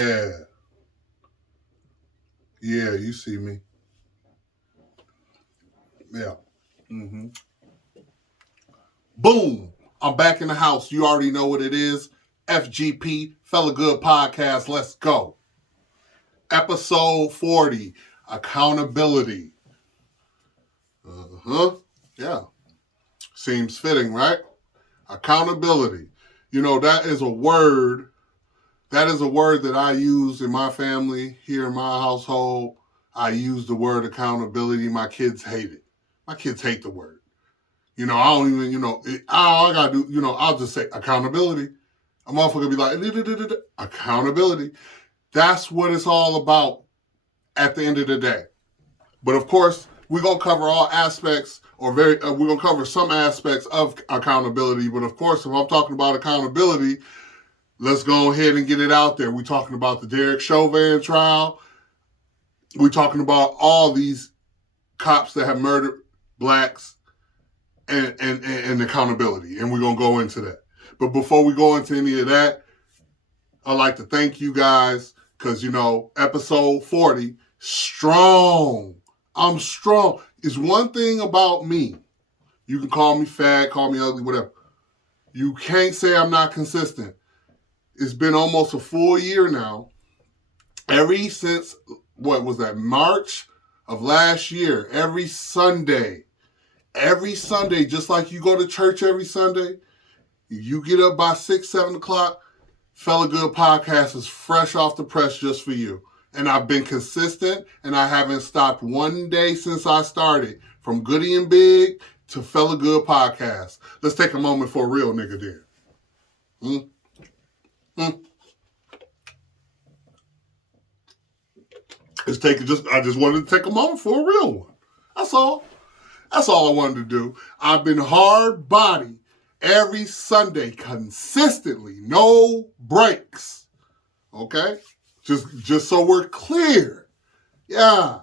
Yeah. Yeah, you see me. Yeah. Mm-hmm. Boom. I'm back in the house. You already know what it is. FGP, Fellagood Podcast. Let's go. Episode 40. Accountability. Uh-huh. Yeah. Seems fitting, right? Accountability. You know, that is a word. That is a word that I use in my family, here in my household. I use the word accountability. My kids hate it. My kids hate the word. You know, I don't even, all I gotta do, I'll just say accountability. A motherfucker be like, accountability. That's what it's all about at the end of the day. But of course, we're gonna cover all aspects, we're gonna cover some aspects of accountability. But of course, if I'm talking about accountability, let's go ahead and get it out there. We're talking about the Derek Chauvin trial. We're talking about all these cops that have murdered blacks and accountability. And we're going to go into that. But before we go into any of that, I'd like to thank you guys because, episode 40, strong. I'm strong. It's one thing about me. You can call me fat, call me ugly, whatever. You can't say I'm not consistent. It's been almost a full year now. Ever since, March of last year, every Sunday, just like you go to church every Sunday, you get up by 6, 7 o'clock, Fellagood Podcast is fresh off the press just for you. And I've been consistent, and I haven't stopped one day since I started, from Goody and Big to Fellagood Podcast. Let's take a moment for a real nigga there. I just wanted to take a moment for a real one. That's all. That's all I wanted to do. I've been hard body every Sunday consistently, no breaks. Okay? Just so we're clear. Yeah.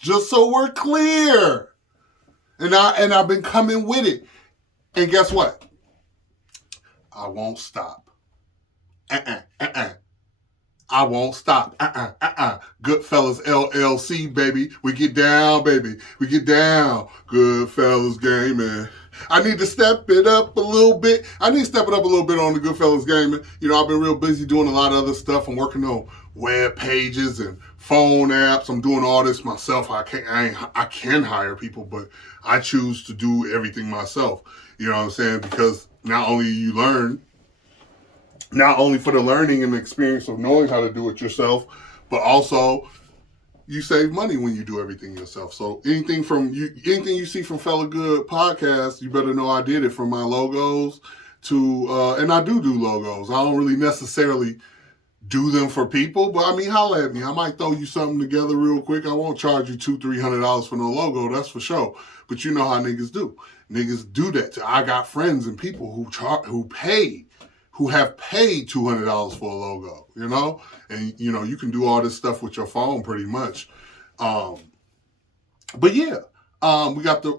Just so we're clear. And I've been coming with it. And guess what? I won't stop. I won't stop. Goodfellas LLC, baby. We get down, baby. We get down. Goodfellas Gaming. I need to step it up a little bit. On the Goodfellas Gaming. I've been real busy doing a lot of other stuff. I'm working on web pages and phone apps. I'm doing all this myself. I can hire people, but I choose to do everything myself. You know what I'm saying? Because not only you learn, not only for the learning and the experience of knowing how to do it yourself, but also you save money when you do everything yourself. So anything you see from Fellagood Podcast, you better know I did it, from my logos to, and I do logos. I don't really necessarily do them for people, but holla at me. I might throw you something together real quick. I won't charge you $200-$300 for no logo. That's for sure. But you know how niggas do. Niggas do that. I got friends and people who have paid $200 for a logo, and you can do all this stuff with your phone pretty much. But yeah, we got the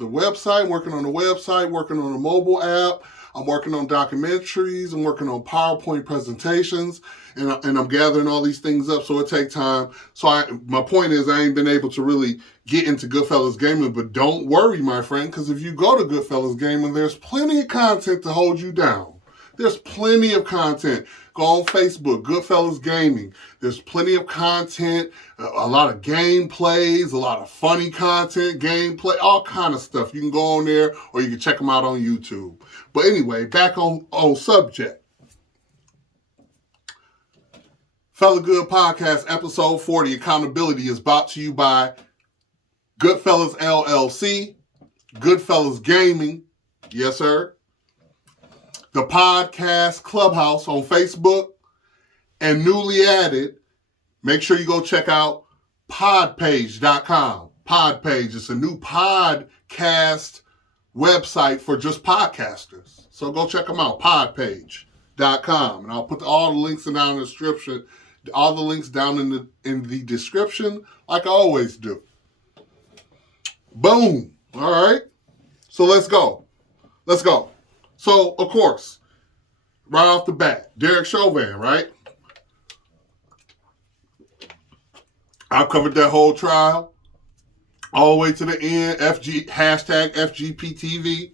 website, working on the website, working on a mobile app. I'm working on documentaries. I'm working on PowerPoint presentations, and I'm gathering all these things up. So it takes time. So my point is, I ain't been able to really get into Goodfellas Gaming, but don't worry, my friend, because if you go to Goodfellas Gaming, there's plenty of content to hold you down. There's plenty of content. Go on Facebook, Goodfellas Gaming. There's plenty of content, a lot of gameplays, a lot of funny content, gameplay, all kind of stuff. You can go on there, or you can check them out on YouTube. But anyway, back on subject. Fellagood Podcast, episode 40, Accountability, is brought to you by Goodfellas LLC, Goodfellas Gaming, yes sir, the Podcast Clubhouse on Facebook, and newly added, make sure you go check out podpage.com. Podpage is a new podcast website for just podcasters. So go check them out, podpage.com. And I'll put all the links down in the description, in the description, like I always do. Boom. All right. So let's go. So, of course, right off the bat. Derek Chauvin, right? I've covered that whole trial all the way to the end. Hashtag FGPTV.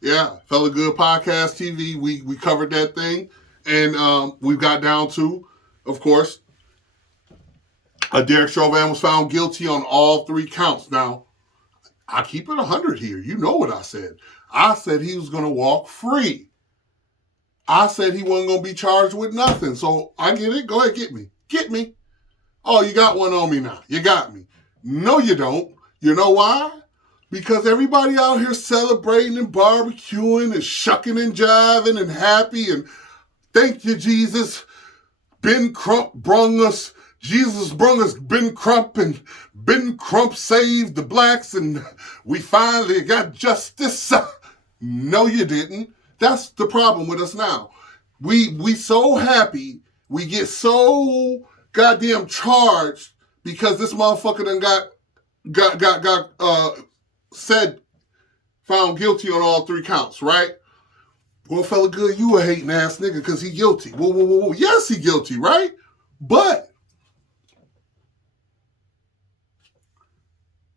Yeah, Fellagood Podcast TV. We covered that thing. And we got down to, of course, Derek Chauvin was found guilty on all 3 counts. Now, I keep it 100 here. You know what I said. I said he was going to walk free. I said he wasn't going to be charged with nothing. So I get it. Go ahead, get me. Get me. Oh, you got one on me now. You got me. No, you don't. You know why? Because everybody out here celebrating and barbecuing and shucking and jiving and happy and thank you, Jesus. Ben Crump brung us. Jesus brung us Ben Crump, and Ben Crump saved the blacks, and we finally got justice. No, you didn't. That's the problem with us now. We so happy. We get so goddamn charged because this motherfucker done got found guilty on all 3 counts, right? Well, Fellagood, you a hating ass nigga because he guilty. Whoa. Yes, he guilty, right? But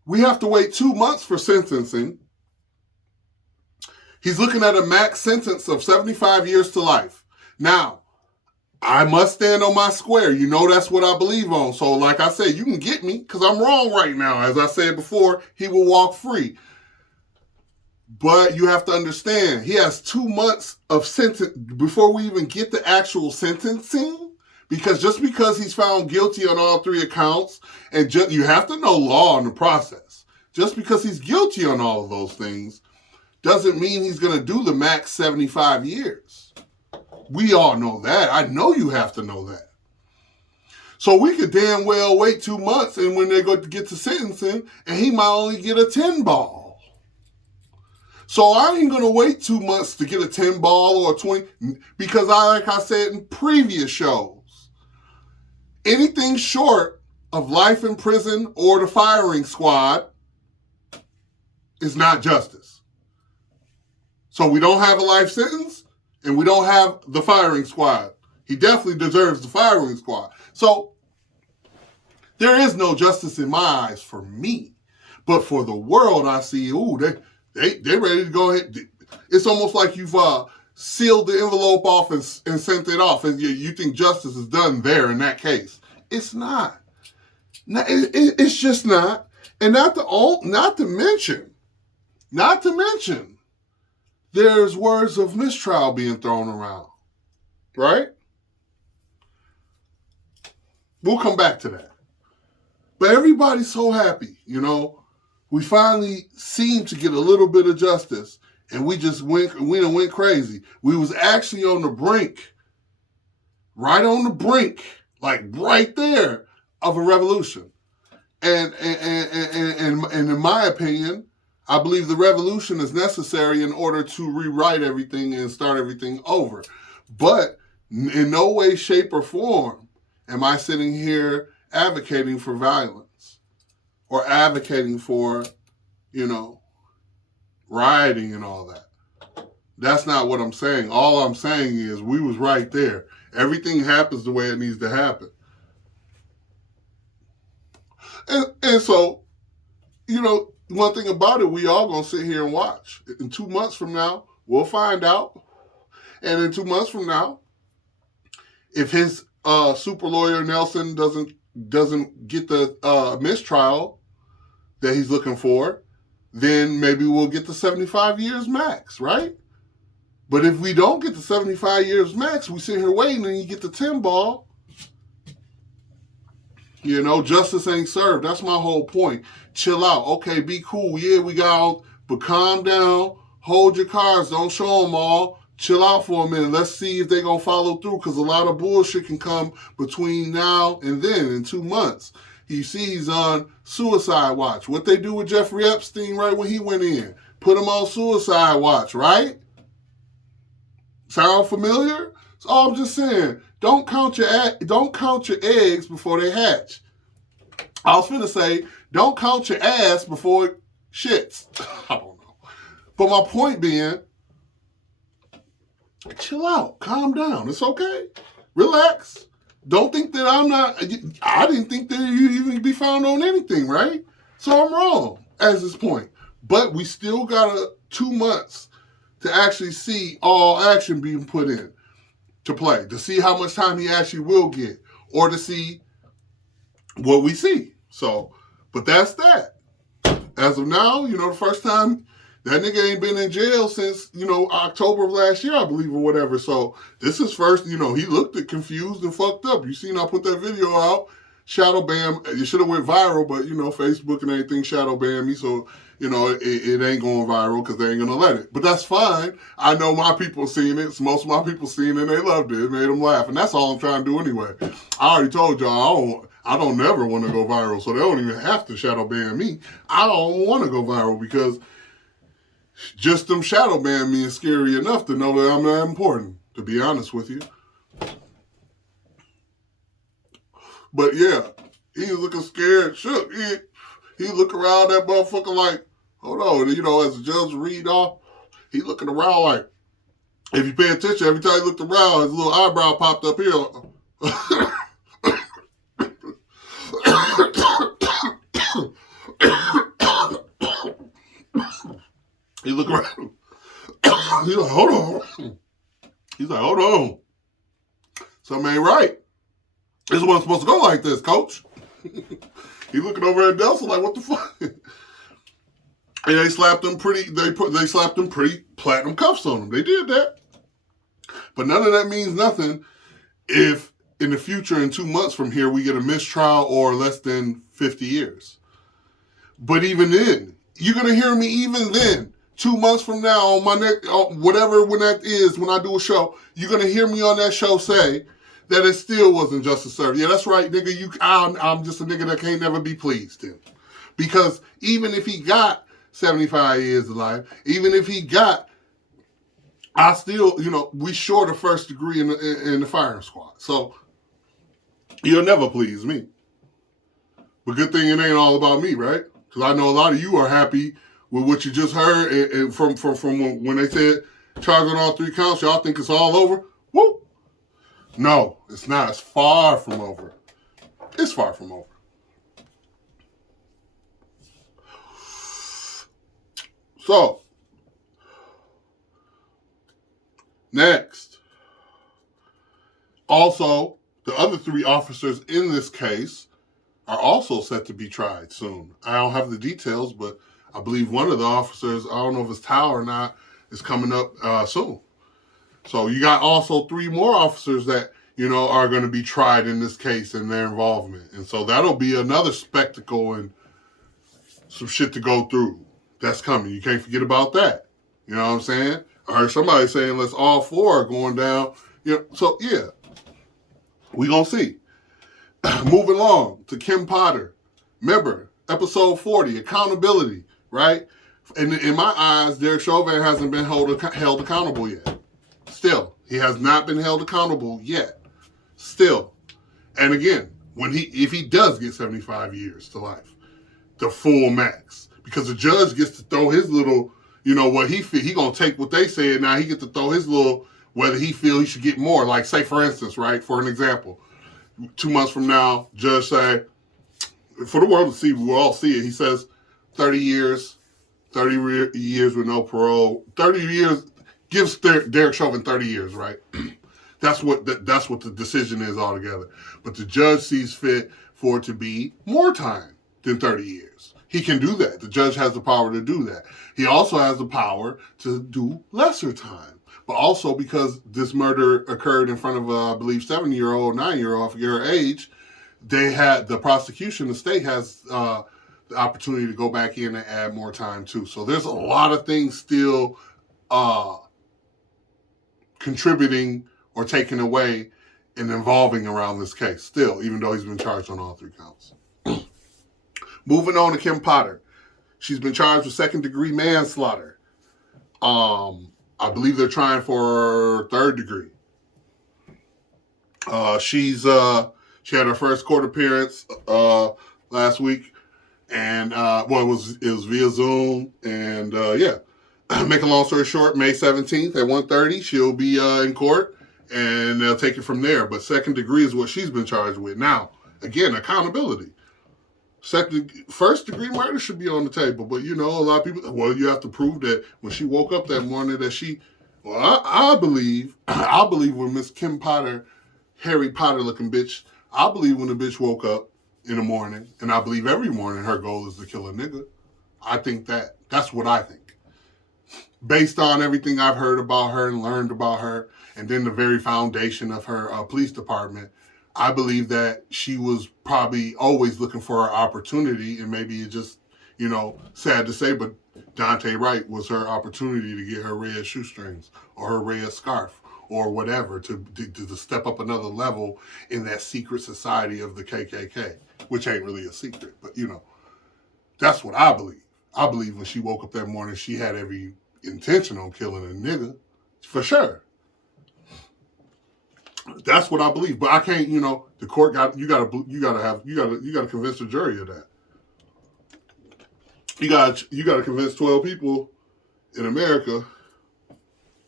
we have to wait 2 months for sentencing. He's looking at a max sentence of 75 years to life. Now, I must stand on my square. You know that's what I believe on. So like I said, you can get me because I'm wrong right now. As I said before, he will walk free. But you have to understand, he has 2 months of sentence before we even get the actual sentencing. Because just because he's found guilty on all 3 accounts, and you have to know law in the process. Just because he's guilty on all of those things doesn't mean he's going to do the max 75 years. We all know that. I know you have to know that. So we could damn well wait 2 months, and when they go to get to sentencing, and he might only get a 10 ball. So I ain't going to wait 2 months to get a 10 ball or a 20, because like I said in previous shows, anything short of life in prison or the firing squad is not justice. So we don't have a life sentence, and we don't have the firing squad. He definitely deserves the firing squad. So there is no justice in my eyes for me. But for the world, I see, they're ready to go ahead. It's almost like you've sealed the envelope off and sent it off. And you think justice is done there in that case. It's not. It's just not. And not to mention, there's words of mistrial being thrown around, right? We'll come back to that. But everybody's so happy, you know. We finally seem to get a little bit of justice, and we done went crazy. We was actually on the brink, right on the brink, like right there of a revolution. And in my opinion, I believe the revolution is necessary in order to rewrite everything and start everything over. But in no way, shape, or form am I sitting here advocating for violence or advocating for, rioting and all that. That's not what I'm saying. All I'm saying is we was right there. Everything happens the way it needs to happen. And so, one thing about it, we all going to sit here and watch. In 2 months from now, we'll find out. And in 2 months from now, if his super lawyer Nelson doesn't get the mistrial that he's looking for, then maybe we'll get the 75 years max, right? But if we don't get the 75 years max, we sit here waiting and you get the 10 ball. Justice ain't served. That's my whole point. Chill out. Okay, be cool. Yeah, we got, but calm down. Hold your cards. Don't show them all. Chill out for a minute. Let's see if they're going to follow through, because a lot of bullshit can come between now and then in 2 months. You see he's on suicide watch. What they do with Jeffrey Epstein right when he went in? Put him on suicide watch, right? Sound familiar? So I'm just saying, don't count your eggs before they hatch. I was finna say, don't count your ass before it shits. I don't know. But my point being, Chill out. Calm down. It's okay. Relax. Don't think that I didn't think that you'd even be found on anything, right? So I'm wrong at this point. But we still got 2 months to actually see all action being put in to play, to see how much time he actually will get, or to see what we see. So, but that's that. As of now, the first time, that nigga ain't been in jail since, October of last year, I believe, or whatever. So this is first, he looked at confused and fucked up. You seen I put that video out, shadow ban. It should have went viral, but, Facebook and everything shadow banned me. So, it ain't going viral because they ain't going to let it. But that's fine. I know my people seen it. Most of my people seen it and they loved it. It made them laugh. And that's all I'm trying to do anyway. I already told y'all I don't never want to go viral. So they don't even have to shadow ban me. I don't want to go viral because just them shadow ban me is scary enough to know that I'm not important, to be honest with you. But yeah, he was looking scared, shook. He look around that motherfucker like, hold on. And, as the judge read off, he looking around like, if you pay attention, every time he looked around, his little eyebrow popped up here. He look around. He's like, hold on. He's like, hold on. Something ain't right. This wasn't supposed to go like this, coach. He looking over at Delson like, what the fuck? And they slapped him they slapped him pretty platinum cuffs on him. They did that. But none of that means nothing if in the future, in 2 months from here, we get a mistrial or less than 50 years. But even then, you're going to hear me even then. 2 months from now, on my next, whatever when that is, when I do a show, you're going to hear me on that show say that it still wasn't justice served. Yeah, that's right, nigga. I'm just a nigga that can't never be pleased in. Because even if he got 75 years of life, even if he got, I still, we short of first degree in the firing squad. So you'll never please me. But good thing it ain't all about me, right? Because I know a lot of you are happy with what you just heard and from when they said charge on all 3 counts. Y'all think it's all over? Woo! No, it's not. It's far from over. It's far from over. So, next. Also, the other 3 officers in this case are also set to be tried soon. I don't have the details, but I believe one of the officers, I don't know if it's Tao or not, is coming up soon. So you got also 3 more officers that, are going to be tried in this case and their involvement. And so that'll be another spectacle and some shit to go through. That's coming. You can't forget about that. You know what I'm saying? I heard somebody saying unless all 4 are going down. So yeah, we gonna see. Moving along to Kim Potter. Remember, episode 40, accountability, right? In my eyes, Derek Chauvin hasn't been held accountable yet. Still, he has not been held accountable yet. Still. And again, if he does get 75 years to life, the full max, because the judge gets to throw his little, what he feel, he gonna take what they said, now he gets to throw his little, whether he feel he should get more. Like, say, for instance, right, for an example, 2 months from now, judge say, for the world to see, we'll all see it, he says 30 years with no parole, 30 years, gives Derek Chauvin 30 years, right? That's what the decision is altogether. But the judge sees fit for it to be more time than 30 years. He can do that. The judge has the power to do that. He also has the power to do lesser time. But also because this murder occurred in front of I believe, 7-year-old, 9-year-old, I forget her age, the prosecution, the state has the opportunity to go back in and add more time too. So there's a lot of things still contributing or taken away and involving around this case still, even though he's been charged on all 3 counts. Moving on to Kim Potter. She's been charged with 2nd-degree manslaughter. I believe they're trying for 3rd degree. She had her first court appearance last week, and it was via Zoom, and yeah. make a long story short, May 17th at 1:30, she'll be in court, and they'll take it from there. But second degree is what she's been charged with. Now, again, accountability. First degree murder should be on the table, but a lot of people, well, you have to prove that when she woke up that morning that I believe when Miss Kim Potter, Harry Potter looking bitch, I believe when the bitch woke up in the morning, and I believe every morning her goal is to kill a nigga. I think that's what I think. Based on everything I've heard about her and learned about her, and then the very foundation of her police department, I believe that she was probably always looking for her opportunity, and maybe it just, sad to say, but Dante Wright was her opportunity to get her red shoestrings or her red scarf or whatever to step up another level in that secret society of the KKK, which ain't really a secret, but that's what I believe. I believe when she woke up that morning, she had every intention on killing a nigga, for sure. That's what I believe, but I can't. The court you gotta convince the jury of that. You gotta convince 12 people in America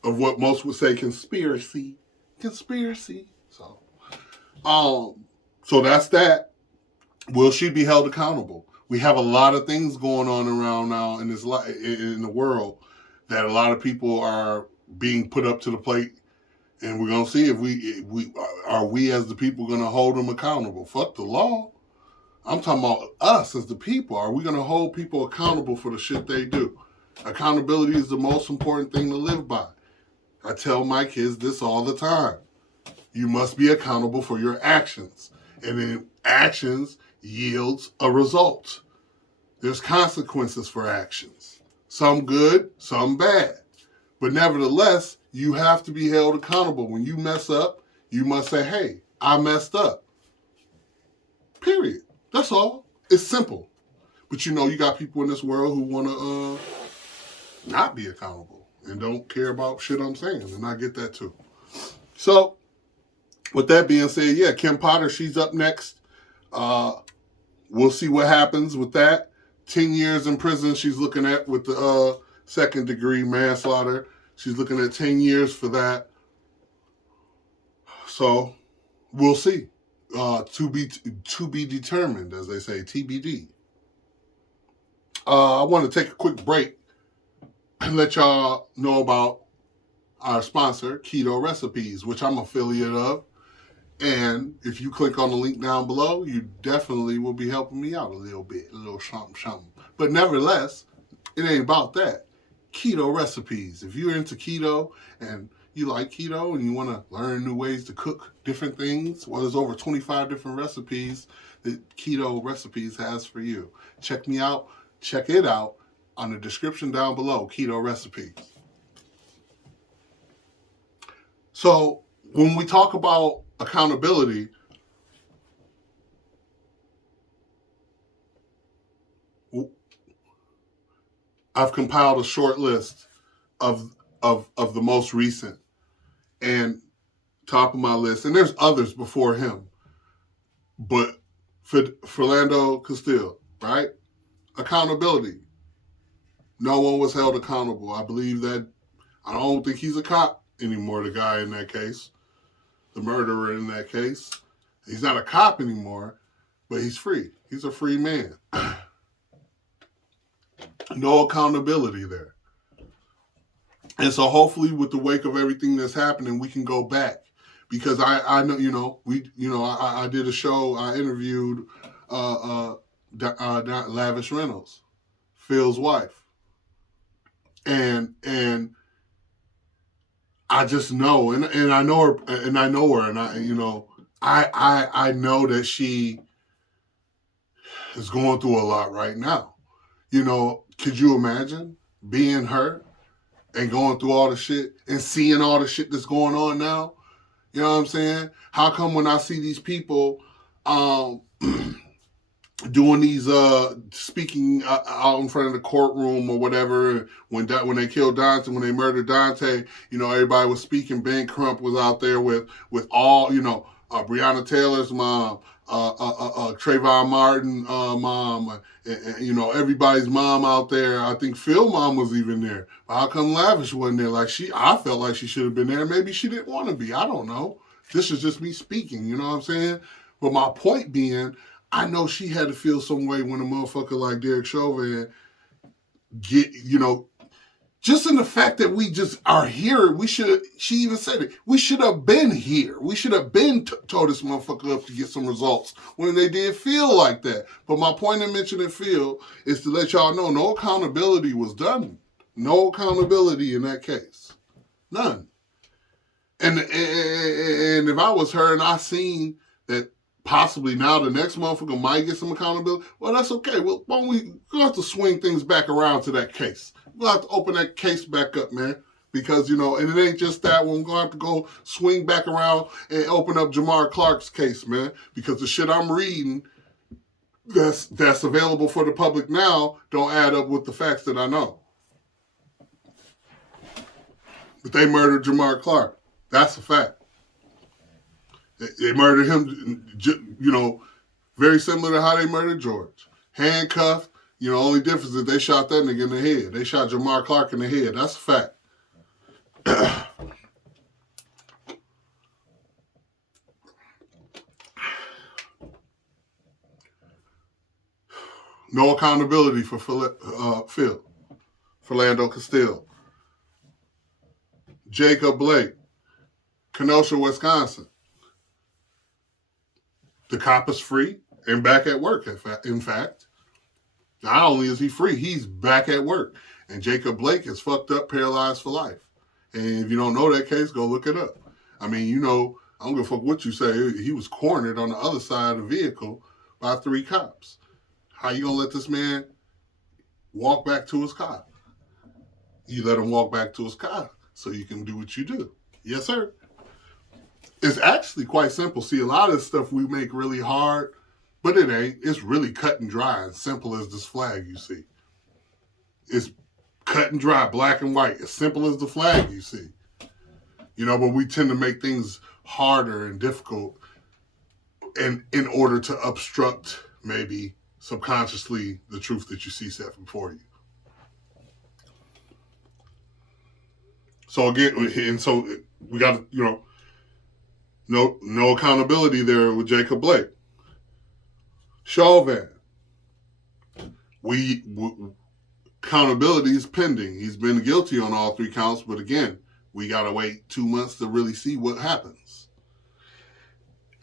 of what most would say conspiracy. So that's that. Will she be held accountable? We have a lot of things going on around now in the world that a lot of people are being put up to the plate. And we're going to see if we as the people going to hold them accountable. Fuck the law. I'm talking about us as the people. Are we going to hold people accountable for the shit they do? Accountability is the most important thing to live by. I tell my kids this all the time. You must be accountable for your actions. And then actions yields a result. There's consequences for actions. Some good, some bad. But nevertheless, you have to be held accountable. When you mess up, you must say, hey, I messed up. Period. That's all. It's simple. But you got people in this world who want to not be accountable and don't care about shit I'm saying. And I get that too. So, with that being said, yeah, Kim Potter, she's up next. We'll see what happens with that. 10 years in prison she's looking at with the second degree manslaughter. She's looking at 10 years for that. So we'll see. To be determined, as they say, TBD. I want to take a quick break and let y'all know about our sponsor, Keto Recipes, which I'm affiliate of. And if you click on the link down below, you definitely will be helping me out a little bit, a little something. But nevertheless, it ain't about that. Keto Recipes. If you're into keto and you like keto and you want to learn new ways to cook different things, well, there's over 25 different recipes that Keto Recipes has for you. Check me out. Check it out on the description down below, Keto Recipes. So when we talk about accountability, I've compiled a short list of the most recent, and top of my list, and there's others before him, but Philando Castile, right? Accountability. No one was held accountable. I believe that. I don't think he's a cop anymore, the guy in that case, the murderer in that case. He's not a cop anymore, but he's free. He's a free man. No accountability there. And so hopefully with the wake of everything that's happening, we can go back. Because I know, I did a show, I interviewed Lavish Reynolds, Phil's wife. And I just know, and I know her, and I know that she is going through a lot right now. Could you imagine being her and going through all the shit and seeing all the shit that's going on now? You know what I'm saying? How come when I see these people doing these speaking out in front of the courtroom or whatever, when they killed Dante, when they murdered Dante, everybody was speaking. Ben Crump was out there with all, Breonna Taylor's mom, Trayvon Martin mom, and everybody's mom out there. I think Phil's mom was even there. But how come Lavish wasn't there? I felt like she should have been there. Maybe she didn't want to be. I don't know. This is just me speaking. You know what I'm saying? But my point being, I know she had to feel some way when a motherfucker like Derek Chauvin just in the fact that we just are here, she even said it, we should have been here. We should have been told this motherfucker up to get some results when they did feel like that. But my point in mentioning Phil is to let y'all know no accountability was done. No accountability in that case. None. And if I was her and I seen that possibly now the next motherfucker might get some accountability, well, that's okay. Well, we'll have to swing things back around to that case. We'll have to open that case back up, man. Because, and it ain't just that one. We're going to have to go swing back around and open up Jamar Clark's case, man. Because the shit I'm reading that's available for the public now don't add up with the facts that I know. But they murdered Jamar Clark. That's a fact. They murdered him, very similar to how they murdered George. Handcuffed. Only difference is they shot that nigga in the head. They shot Jamar Clark in the head. That's a fact. No accountability for Phil. Philando Castile. Jacob Blake. Kenosha, Wisconsin. The cop is free and back at work, in fact. Not only is he free, he's back at work. And Jacob Blake is fucked up, paralyzed for life. And if you don't know that case, go look it up. I mean, I don't give a fuck what you say. He was cornered on the other side of the vehicle by 3 cops. How you gonna let this man walk back to his car? You let him walk back to his car so you can do what you do. Yes, sir. It's actually quite simple. See, a lot of this stuff we make really hard, but it ain't. It's really cut and dry and simple as this flag you see. It's cut and dry, black and white, as simple as the flag you see. But we tend to make things harder and difficult in order to obstruct, maybe, subconsciously, the truth that you see set before you. So again, and so we got, no accountability there with Jacob Blake. Chauvin. Accountability is pending. He's been guilty on all 3 counts, but again, we got to wait 2 months to really see what happens.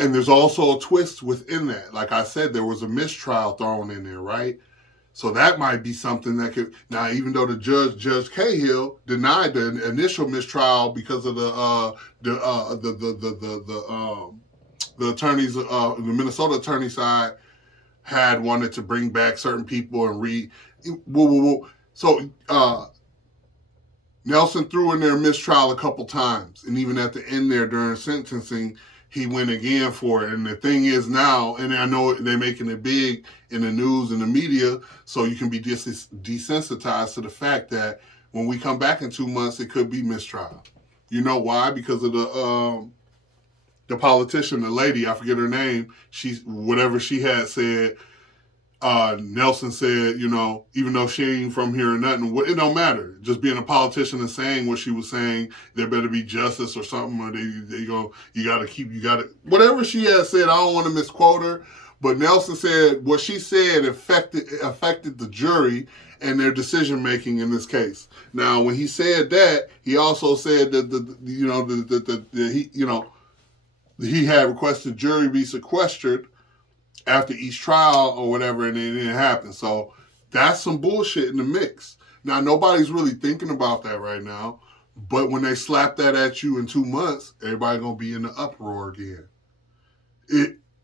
And there's also a twist within that. Like I said, there was a mistrial thrown in there, right? So that might be something that could, now even though the Judge Cahill denied the initial mistrial because of the attorneys, the Minnesota attorney side had wanted to bring back certain people and So Nelson threw in their mistrial a couple times, and even at the end there during sentencing, he went again for it. And the thing is now, and I know they're making it big in the news and the media, so you can be desensitized to the fact that when we come back in 2 months, it could be mistrial. You know why? Because of the politician, the lady, I forget her name, whatever she had said, Nelson said, even though she ain't from here or nothing, it don't matter. Just being a politician and saying what she was saying, there better be justice or something, or you gotta, whatever she had said, I don't want to misquote her, but Nelson said what she said affected the jury and their decision making in this case. Now, when he said that, he also said that he had requested jury be sequestered after each trial or whatever, and it didn't happen. So that's some bullshit in the mix. Now, nobody's really thinking about that right now, but when they slap that at you in 2 months, everybody gonna be in the uproar again.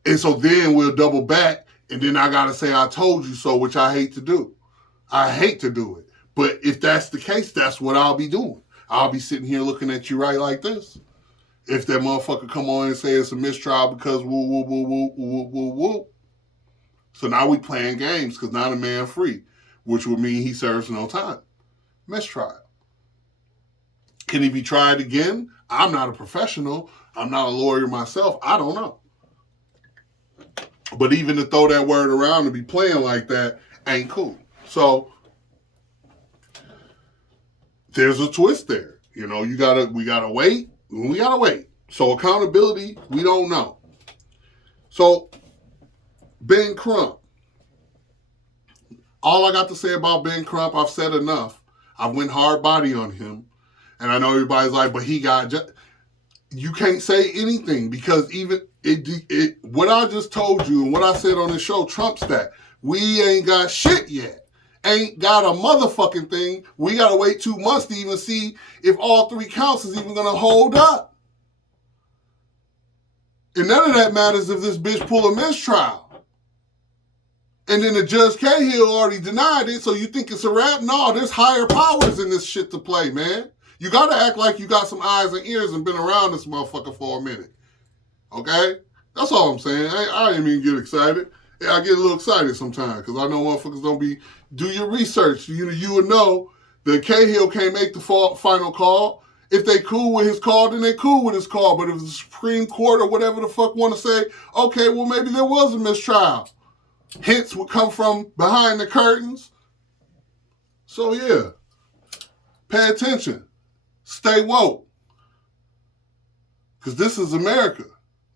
And so then we'll double back, and then I gotta say I told you so, which I hate to do. I hate to do it. But if that's the case, that's what I'll be doing. I'll be sitting here looking at you right like this. If that motherfucker come on and say it's a mistrial because woo, woo, woo, woo, woo, woo, woo. So now we playing games because now the man free, which would mean he serves no time. Mistrial. Can he be tried again? I'm not a professional. I'm not a lawyer myself. I don't know. But even to throw that word around and be playing like that ain't cool. So there's a twist there. You know, we gotta wait. We gotta wait. So accountability, we don't know. So Ben Crump. All I got to say about Ben Crump, I've said enough. I went hard body on him. And I know everybody's like, but he got... You can't say anything because even what I just told you and what I said on the show trumps that. We ain't got shit yet. Ain't got a motherfucking thing. We got to wait 2 months to even see if all 3 counts is even going to hold up. And none of that matters if this bitch pull a mistrial. And then the Judge Cahill already denied it, so you think it's a wrap? No, there's higher powers in this shit to play, man. You got to act like you got some eyes and ears and been around this motherfucker for a minute. Okay? That's all I'm saying. I didn't even get excited. Yeah, I get a little excited sometimes because I know motherfuckers don't be... Do your research. You would know that Cahill can't make the final call. If they cool with his call, then they cool with his call. But if the Supreme Court or whatever the fuck want to say, okay, well, maybe there was a mistrial. Hints would come from behind the curtains. So, yeah. Pay attention. Stay woke. Because this is America.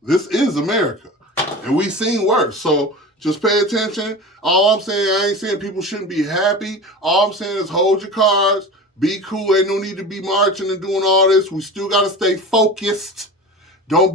This is America. And we've seen worse. So, just pay attention. All I'm saying, I ain't saying people shouldn't be happy. All I'm saying is hold your cards. Be cool. Ain't no need to be marching and doing all this. We still got to stay focused. Don't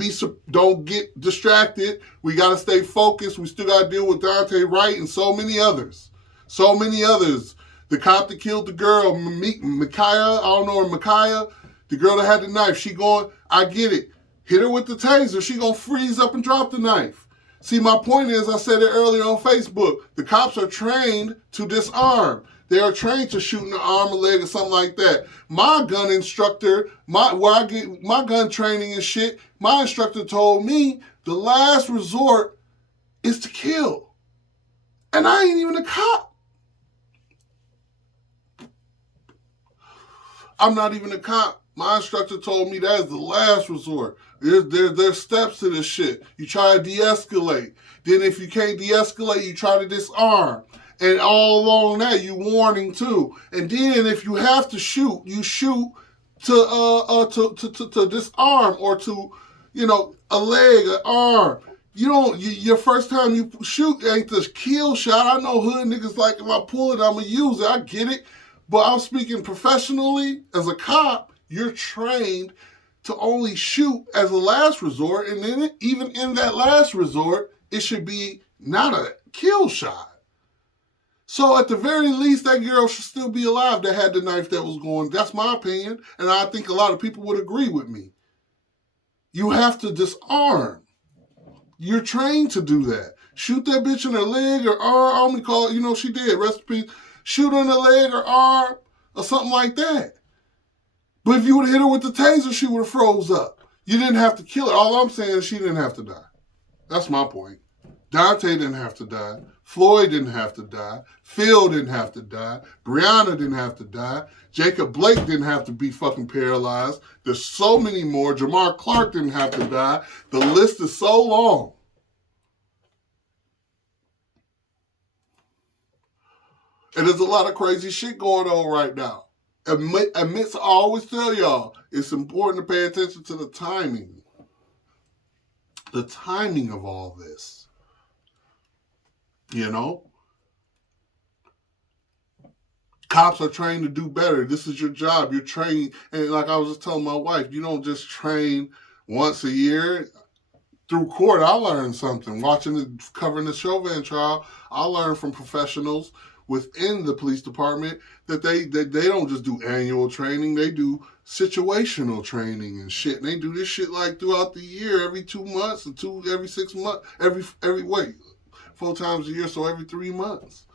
get distracted. We got to stay focused. We still got to deal with Dante Wright and so many others. So many others. The cop that killed the girl, Micaiah, I don't know her, Micaiah, the girl that had the knife. She going, I get it. Hit her with the taser. She going to freeze up and drop the knife. See, my point is, I said it earlier on Facebook, the cops are trained to disarm. They are trained to shoot in the arm or leg or something like that. My gun instructor, where I get my gun training and shit, my instructor told me the last resort is to kill. And I ain't even a cop. I'm not even a cop. My instructor told me that is the last resort. There's steps to this shit. You try to de-escalate. Then if you can't de-escalate, you try to disarm. And all along that, you warning too. And then if you have to shoot, you shoot to disarm or to, a leg, an arm. Your first time you shoot ain't the kill shot. I know hood niggas like, if I pull it, I'm going to use it. I get it. But I'm speaking professionally. As a cop, you're trained to only shoot as a last resort. And then even in that last resort, it should be not a kill shot. So at the very least, that girl should still be alive that had the knife that was going. That's my opinion. And I think a lot of people would agree with me. You have to disarm. You're trained to do that. Shoot that bitch in her leg or arm. I only call it, she did. Rest in peace. Shoot her in the leg or arm or something like that. But if you would have hit her with the taser, she would have froze up. You didn't have to kill her. All I'm saying is she didn't have to die. That's my point. Dante didn't have to die. Floyd didn't have to die. Phil didn't have to die. Breonna didn't have to die. Jacob Blake didn't have to be fucking paralyzed. There's so many more. Jamar Clark didn't have to die. The list is so long. And there's a lot of crazy shit going on right now. Amidst, I always tell y'all, it's important to pay attention to the timing. The timing of all this. Cops are trained to do better. This is your job. You're trained. And like I was just telling my wife, you don't just train once a year. Through court, I learned something. Covering the Chauvin trial, I learned from professionals within the police department that they don't just do annual training. They do situational training and shit. And they do this shit like throughout the year, every 2 months, every 6 months, every wait. 4 times a year, so every 3 months.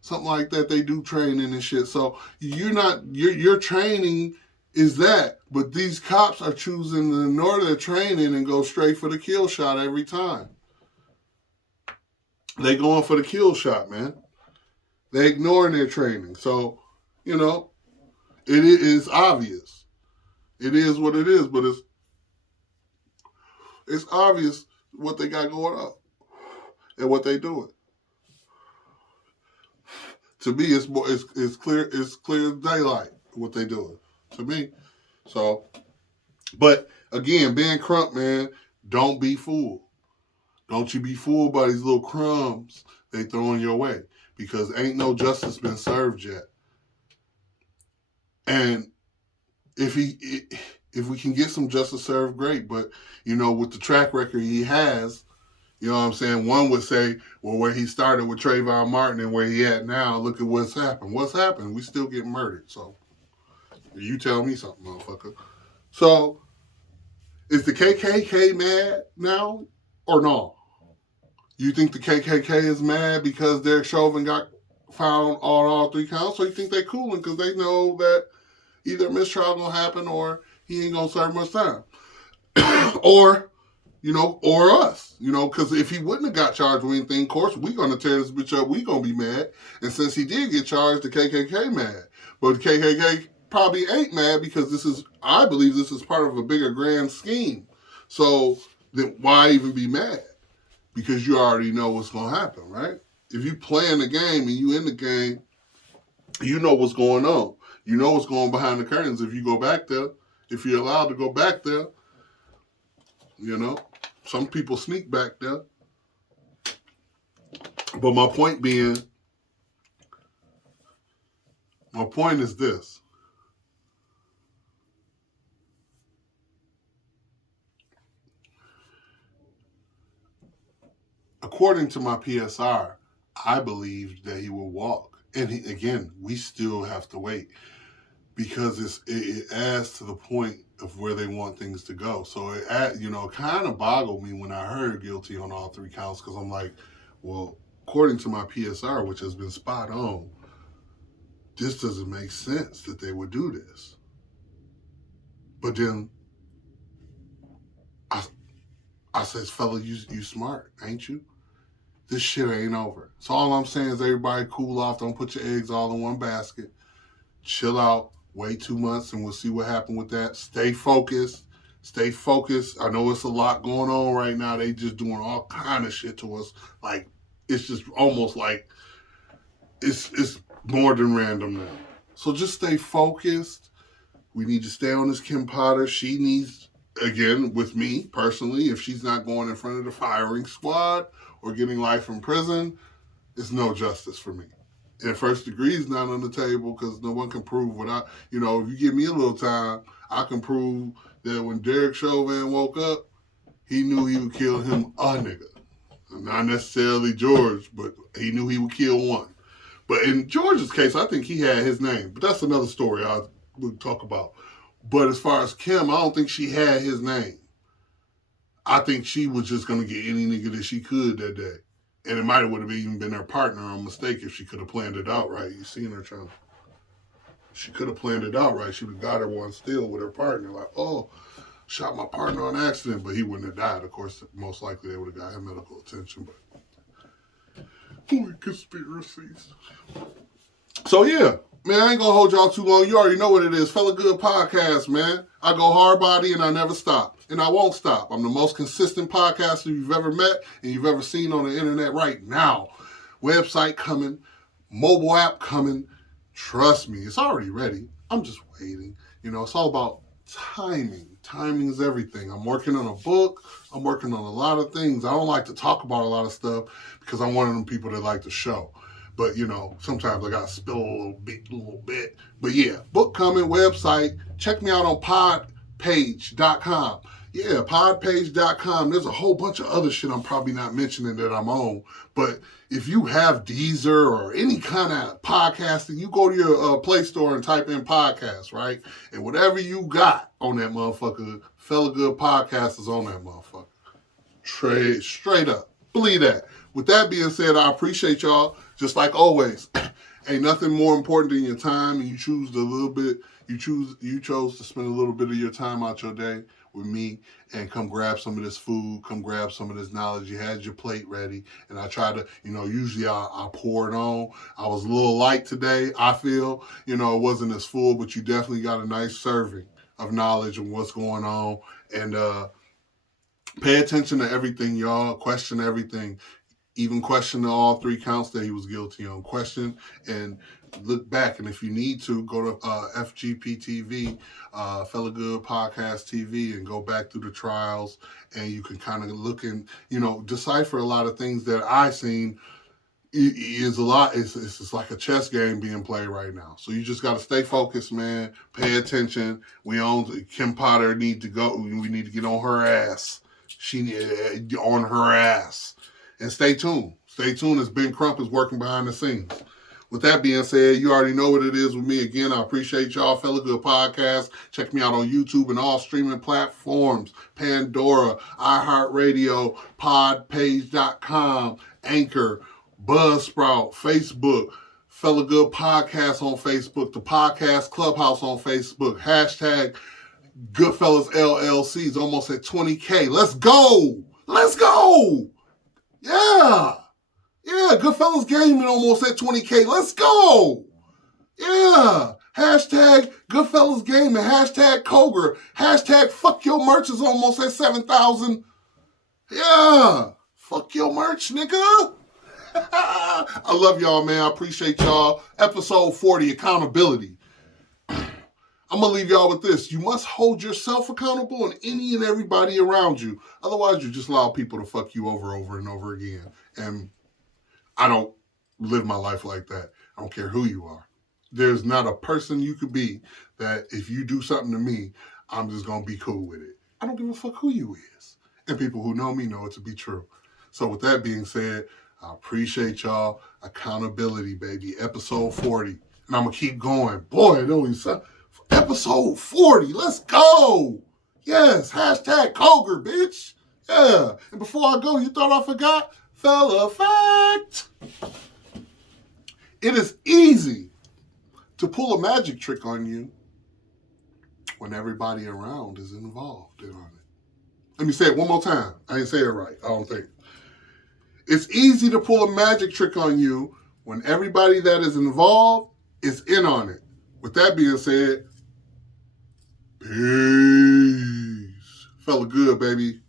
Something like that, they do training and shit. So your training is that. But these cops are choosing to ignore their training and go straight for the kill shot every time. They going for the kill shot, man. They ignoring their training. So, it is obvious. It is what it is, but it's obvious what they got going on and what they doing. To me, it's clear as daylight what they doing. To me. So, but again, Ben Crump, man, don't be fooled. Don't you be fooled by these little crumbs they throwing your way, because ain't no justice been served yet. And if we can get some justice served, great. But with the track record he has, you know what I'm saying? One would say, well, where he started with Trayvon Martin and where he at now, look at what's happened. What's happened? We still get murdered. So you tell me something, motherfucker. So is the KKK mad now or no? You think the KKK is mad because Derek Chauvin got found on all 3 counts? Or you think they cooling because they know that either mistrial gonna happen or he ain't gonna serve much time? or us, because if he wouldn't have got charged with anything, of course, we gonna tear this bitch up. We gonna be mad. And since he did get charged, the KKK mad. But the KKK probably ain't mad because I believe this is part of a bigger grand scheme. So then why even be mad? Because you already know what's gonna happen, right? If you playing the game and you in the game, you know what's going on. You know what's going behind the curtains if you go back there. If you're allowed to go back there, some people sneak back there. But my point is this. According to my PSR, I believed that he will walk. And again, we still have to wait because it adds to the point of where they want things to go. So it kind of boggled me when I heard guilty on all 3 counts, because I'm like, well, according to my PSR, which has been spot on, this doesn't make sense that they would do this. But then I says, fella, you smart, ain't you? This shit ain't over. So all I'm saying is everybody cool off. Don't put your eggs all in one basket. Chill out. Wait 2 months and we'll see what happens with that. Stay focused. I know it's a lot going on right now. They just doing all kind of shit to us. Like, it's just almost like it's more than random now. So just stay focused. We need to stay on this Kim Potter. She needs, again, with me personally, if she's not going in front of the firing squad or getting life in prison, it's no justice for me. And first degree is not on the table because no one can prove without, if you give me a little time, I can prove that when Derek Chauvin woke up, he knew he would kill him a nigga. Not necessarily George, but he knew he would kill one. But in George's case, I think he had his name. But that's another story we'll talk about. But as far as Kim, I don't think she had his name. I think she was just going to get any nigga that she could that day. And it might have would have even been her partner on mistake if she could have planned it out right. You seen her trying. She could have planned it out right. She would have got her one still with her partner. Like, oh, shot my partner on accident, but he wouldn't have died. Of course, most likely they would have got him medical attention. But only conspiracies. So yeah, man, I ain't gonna hold y'all too long. You already know what it is. Fellagood Podcast, man. I go hard body and I never stop. And I won't stop. I'm the most consistent podcaster you've ever met and you've ever seen on the internet right now. Website coming, mobile app coming. Trust me, it's already ready. I'm just waiting. It's all about timing. Timing is everything. I'm working on a book. I'm working on a lot of things. I don't like to talk about a lot of stuff because I'm one of them people that like to show. But, sometimes I got to spill a little bit. But yeah, book coming, website. Check me out on podpage.com. Yeah, podpage.com. There's a whole bunch of other shit I'm probably not mentioning that I'm on. But if you have Deezer or any kind of podcasting, you go to your Play Store and type in podcast, right? And whatever you got on that motherfucker, Fellagood Podcast is on that motherfucker. Straight up. Believe that. With that being said, I appreciate y'all. Just like always, ain't nothing more important than your time, and you chose to spend a little bit of your time out your day with me and come grab some of this food, come grab some of this knowledge. You had your plate ready, and I try to, usually I pour it on. I was a little light today. I feel, it wasn't as full, but you definitely got a nice serving of knowledge and what's going on. And pay attention to everything, y'all. Question everything. Even question all 3 counts that he was guilty on. Question and look back. And if you need to, go to FGP Fellagood Podcast TV, and go back through the trials. And you can kind of look and, decipher a lot of things that I seen. Is a lot. It's just like a chess game being played right now. So you just got to stay focused, man. Pay attention. Kim Potter need to go. We need to get on her ass. She need on her ass. And stay tuned. Stay tuned as Ben Crump is working behind the scenes. With that being said, you already know what it is with me. Again, I appreciate y'all. Fellagood Podcast. Check me out on YouTube and all streaming platforms. Pandora, iHeartRadio, Podpage.com, Anchor, Buzzsprout, Facebook, Fellagood Podcast on Facebook, the Podcast Clubhouse on Facebook, hashtag Goodfellas LLC is almost at 20K. Let's go! Let's go! Yeah! Yeah, Goodfellas Gaming almost at 20K. Let's go! Yeah! Hashtag Goodfellas Gaming, hashtag Koger, hashtag Fuck Your Merch is almost at 7,000. Yeah! Fuck your merch, nigga! I love y'all, man. I appreciate y'all. Episode 40, accountability. I'm going to leave y'all with this. You must hold yourself accountable and any and everybody around you. Otherwise, you just allow people to fuck you over and over again. And I don't live my life like that. I don't care who you are. There's not a person you could be that if you do something to me, I'm just going to be cool with it. I don't give a fuck who you is. And people who know me know it to be true. So with that being said, I appreciate y'all. Accountability, baby. Episode 40. And I'm going to keep going. Boy, it only episode 40. Let's go. Yes. Hashtag Koger, bitch. Yeah. And before I go, you thought I forgot? Fella fact. It is easy to pull a magic trick on you when everybody around is involved in on it. Let me say it one more time. I didn't say it right. I don't think. It's easy to pull a magic trick on you when everybody that is involved is in on it. With that being said, peace. Fella good, baby.